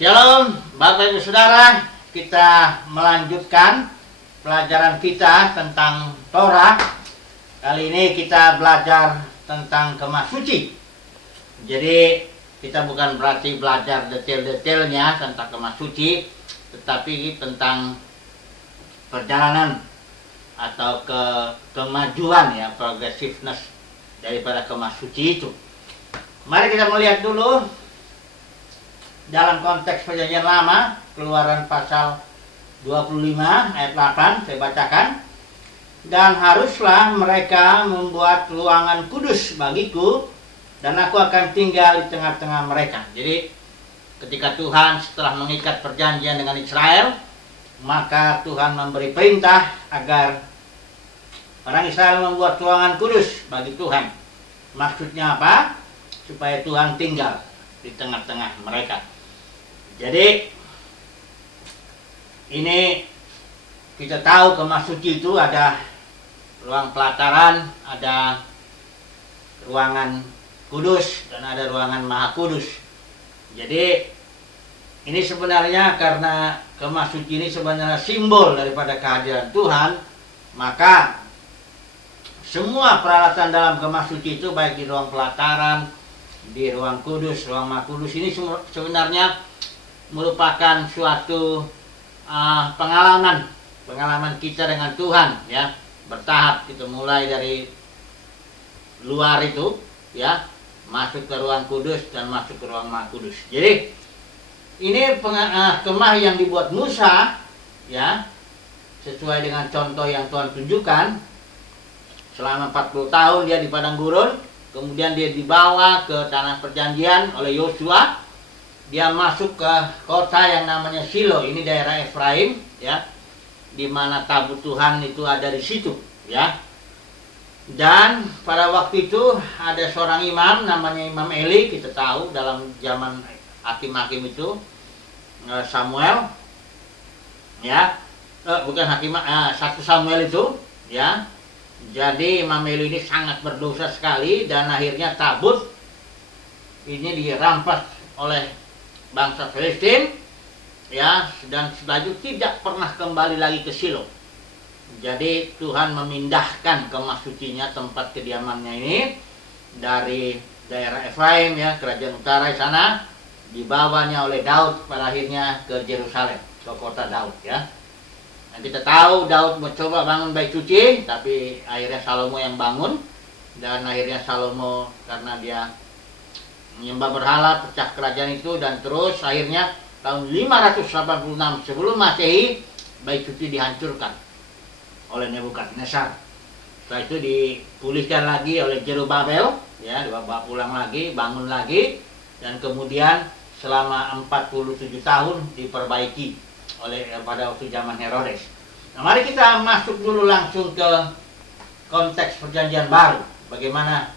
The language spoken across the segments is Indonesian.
Shalom, Bapak Ibu Saudara, kita melanjutkan pelajaran kita tentang Torah. Kali ini kita belajar tentang Kemah Suci. Jadi kita bukan berarti belajar detail-detailnya tentang Kemah Suci, tetapi tentang perjalanan atau kemajuan ya, progressiveness daripada Kemah Suci itu. Mari kita melihat dulu dalam konteks perjanjian lama, Keluaran pasal 25 ayat 8, saya bacakan. Dan haruslah mereka membuat ruangan kudus bagiku, dan aku akan tinggal di tengah-tengah mereka. Jadi ketika Tuhan setelah mengikat perjanjian dengan Israel, maka Tuhan memberi perintah agar orang Israel membuat ruangan kudus bagi Tuhan. Maksudnya apa? Supaya Tuhan tinggal di tengah-tengah mereka. Jadi ini kita tahu Kemah Suci itu ada ruang pelataran, ada ruangan kudus, dan ada ruangan maha kudus. Jadi ini sebenarnya karena Kemah Suci ini sebenarnya simbol daripada kehadiran Tuhan, maka semua peralatan dalam Kemah Suci itu baik di ruang pelataran, di ruang kudus, ruang maha kudus ini sebenarnya merupakan suatu pengalaman kita dengan Tuhan ya, bertahap. Kita mulai dari luar itu ya, masuk ke ruang kudus dan masuk ke ruang maha kudus. Jadi ini kemah yang dibuat Musa ya, sesuai dengan contoh yang Tuhan tunjukkan. Selama 40 tahun dia di padang gurun, kemudian dia dibawa ke tanah perjanjian oleh Yosua. Dia masuk ke kota yang namanya Shilo, ini daerah Efraim ya, di mana tabut Tuhan itu ada di situ ya. Dan pada waktu itu ada seorang imam namanya Imam Eli. Kita tahu dalam zaman hakim-hakim itu Samuel ya, bukan hakim, 1 Samuel itu ya. Jadi Imam Eli ini sangat berdosa sekali, dan akhirnya tabut ini dirampas oleh bangsa Filistin ya, dan setelah itu tidak pernah kembali lagi ke Shilo. Jadi Tuhan memindahkan Kemah Sucinya, tempat kediamannya ini, dari daerah Efraim ya, kerajaan utara di sana, dibawanya oleh Daud pada akhirnya ke Yerusalem, ke kota Daud ya. Dan kita tahu Daud mencoba bangun bait suci, tapi akhirnya Salomo yang bangun, dan akhirnya Salomo karena dia menyembah berhala pecah kerajaan itu, dan terus akhirnya tahun 586 sebelum Masehi bait suci dihancurkan oleh Nebukadnezar. Setelah itu dipulihkan lagi oleh Jerubabel ya, dibawa pulang lagi, bangun lagi, dan kemudian selama 47 tahun diperbaiki oleh pada waktu zaman Herodes. Nah, mari kita masuk dulu langsung ke konteks perjanjian baru, bagaimana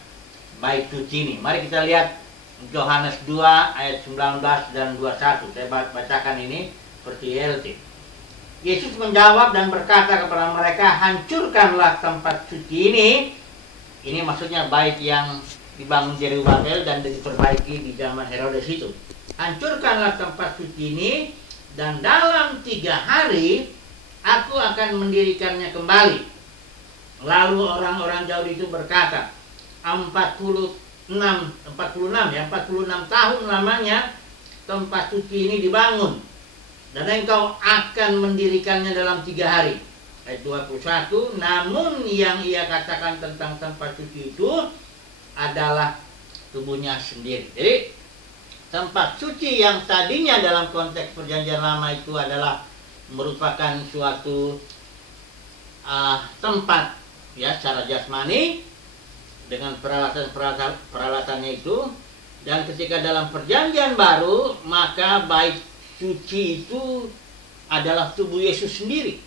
bait suci ini. Mari kita lihat Yohanes 2 ayat 19 dan 21. Saya bacakan ini seperti LT. Yesus menjawab dan berkata kepada mereka, hancurkanlah tempat suci ini. Ini maksudnya bait yang dibangun Jerubabel dan diperbaiki di zaman Herodes itu. Hancurkanlah tempat suci ini, dan dalam 3 hari aku akan mendirikannya kembali. Lalu orang-orang Yahudi itu berkata, 46 tahun lamanya tempat suci ini dibangun, dan engkau akan mendirikannya dalam 3 hari. Ayat 21, namun yang ia katakan tentang tempat suci itu adalah tubuhnya sendiri. Jadi tempat suci yang tadinya dalam konteks perjanjian lama itu adalah merupakan suatu tempat ya, secara jasmani dengan peralatannya itu. Dan ketika dalam perjanjian baru, maka bait suci itu adalah tubuh Yesus sendiri.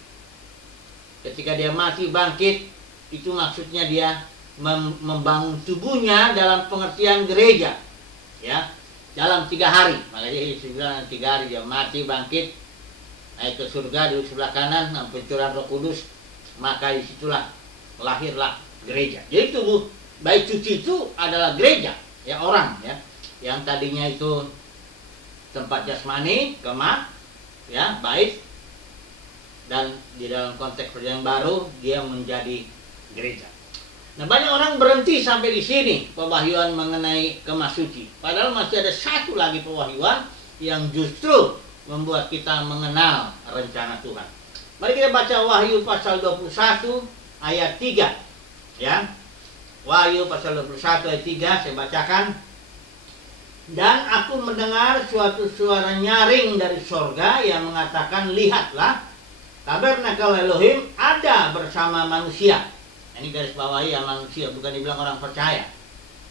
Ketika dia mati bangkit, itu maksudnya dia membangun tubuhnya dalam pengertian gereja ya, dalam 3 hari. Makanya Yesus bilang 3 hari dia mati bangkit, naik ke surga, di sebelah kanan pencurahan Roh Kudus, maka disitulah lahirlah gereja. Jadi tubuh bait suci itu adalah gereja ya, orang ya, yang tadinya itu tempat jasmani, kemah, ya, bait, dan di dalam konteks perjanjian baru dia menjadi gereja. Nah, banyak orang berhenti sampai di sini pewahyuan mengenai kemah suci. Padahal masih ada satu lagi pewahyuan yang justru membuat kita mengenal rencana Tuhan. Mari kita baca Wahyu pasal 21 ayat 3. Ya. Wahyu pasal 21 ayat 3 saya bacakan. Dan aku mendengar suatu suara nyaring dari sorga yang mengatakan, lihatlah, tabernakel Elohim ada bersama manusia. Ini garis bawahi ya, manusia, bukan dibilang orang percaya.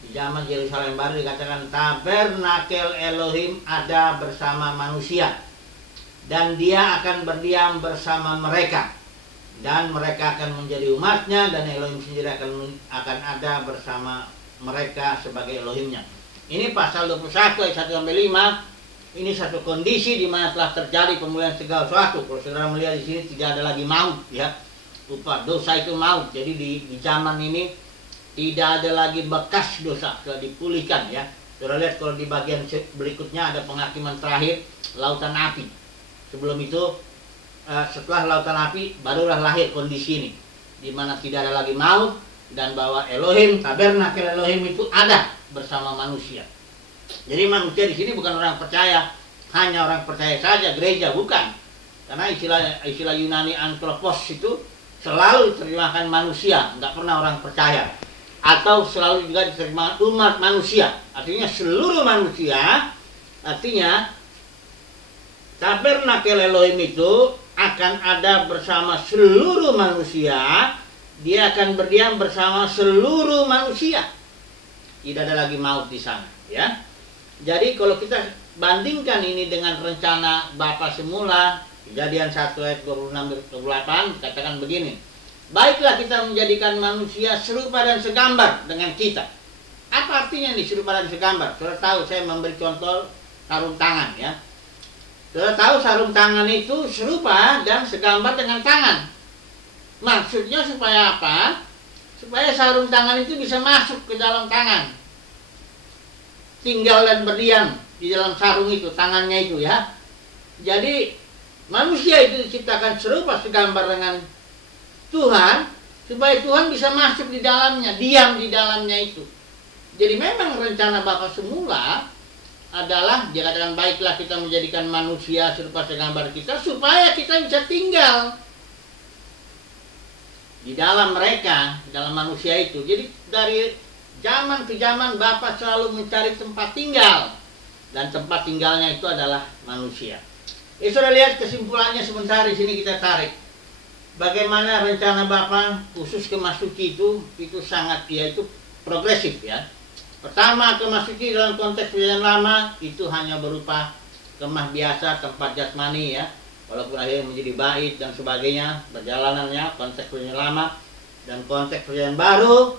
Di zaman Yerusalem baru dikatakan tabernakel Elohim ada bersama manusia, dan dia akan berdiam bersama mereka, dan mereka akan menjadi umatnya, dan Elohim sendiri akan ada bersama mereka sebagai Elohimnya. Ini pasal 21 ayat 1-5. Ini satu kondisi di mana telah terjadi pemulihan segala sesuatu. Kalau saudara melihat di sini tidak ada lagi maut, ya. Upah dosa itu maut. Jadi di zaman ini tidak ada lagi bekas dosa, sudah dipulihkan, ya. Saudara lihat kalau di bagian berikutnya ada penghakiman terakhir, lautan api. Sebelum itu, setelah lautan api barulah lahir kondisi ini, di mana tidak ada lagi maut, dan bahwa Elohim, tabernakel Elohim itu ada bersama manusia. Jadi manusia di sini bukan orang percaya, hanya orang percaya saja gereja, bukan. Karena istilah Yunani anthropos itu selalu diterjemahkan manusia, nggak pernah orang percaya. Atau selalu juga diterjemahkan umat manusia, artinya seluruh manusia. Artinya tabernakel Elohim itu akan ada bersama seluruh manusia. Dia akan berdiam bersama seluruh manusia. Tidak ada lagi maut di sana, ya. Jadi kalau kita bandingkan ini dengan rencana Bapa semula, Kejadian 1 ayat 26-28 katakan begini. Baiklah kita menjadikan manusia serupa dan segambar dengan kita. Apa artinya nih serupa dan segambar? Saudara tahu saya memberi contoh sarung tangan, ya. Saudara tahu sarung tangan itu serupa dan segambar dengan tangan. Maksudnya supaya apa? Supaya sarung tangan itu bisa masuk ke dalam tangan, tinggal dan berdiam di dalam sarung itu, tangannya itu, ya. Jadi manusia itu diciptakan serupa segambar dengan Tuhan, supaya Tuhan bisa masuk di dalamnya, diam di dalamnya itu. Jadi memang rencana Bapa semula adalah dia katakan baiklah kita menjadikan manusia serupa segambar kita, supaya kita bisa tinggal di dalam mereka, di dalam manusia itu. Jadi dari zaman ke zaman Bapa selalu mencari tempat tinggal, dan tempat tinggalnya itu adalah manusia. Saudara lihat kesimpulannya sebentar di sini kita tarik. Bagaimana rencana Bapa khusus kemah suci itu sangat, yaitu progresif, ya. Pertama, kemah suci dalam konteks perjanjian lama itu hanya berupa kemah biasa, tempat jasmani, ya. Walaupun akhirnya menjadi bait dan sebagainya, perjalanannya konteks perjanjian lama. Dan konteks perjanjian baru,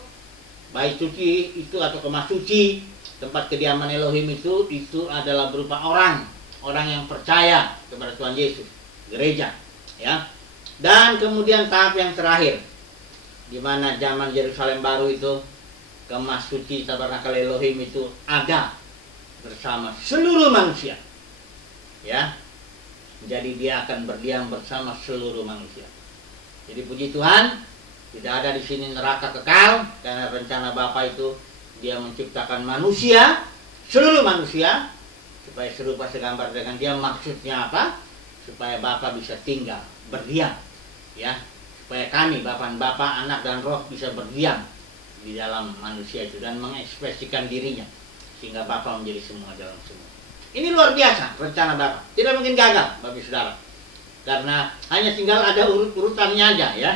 bait suci itu atau kemah suci, tempat kediaman Elohim itu adalah berupa orang yang percaya kepada Tuhan Yesus, gereja, ya. Dan kemudian tahap yang terakhir, di mana zaman Yerusalem baru itu kemah suci tabernakel Elohim itu ada bersama seluruh manusia, ya. Jadi dia akan berdiam bersama seluruh manusia. Jadi puji Tuhan, tidak ada di sini neraka kekal, karena rencana Bapa itu dia menciptakan manusia, seluruh manusia, supaya serupa segambar dengan dia. Maksudnya apa? Supaya Bapa bisa tinggal, berdiam, ya. Supaya kami, Bapa, Anak dan Roh bisa berdiam di dalam manusia itu dan mengekspresikan dirinya, sehingga Bapa menjadi semua dalam semua. Ini luar biasa rencana Bapa. Tidak mungkin gagal, Bapak Saudara. Karena hanya tinggal ada urutannya aja, ya.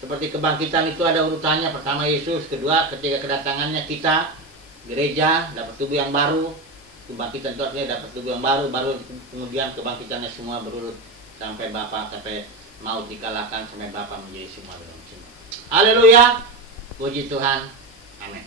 Seperti kebangkitan itu ada urutannya. Pertama Yesus, kedua ketika kedatangannya kita, gereja, dapat tubuh yang baru. Kebangkitan itu artinya dapat tubuh yang baru, baru kemudian kebangkitannya semua berurut sampai Bapa, sampai maut dikalahkan, sampai Bapa menjadi semua dalam semua. Haleluya, puji Tuhan, amin.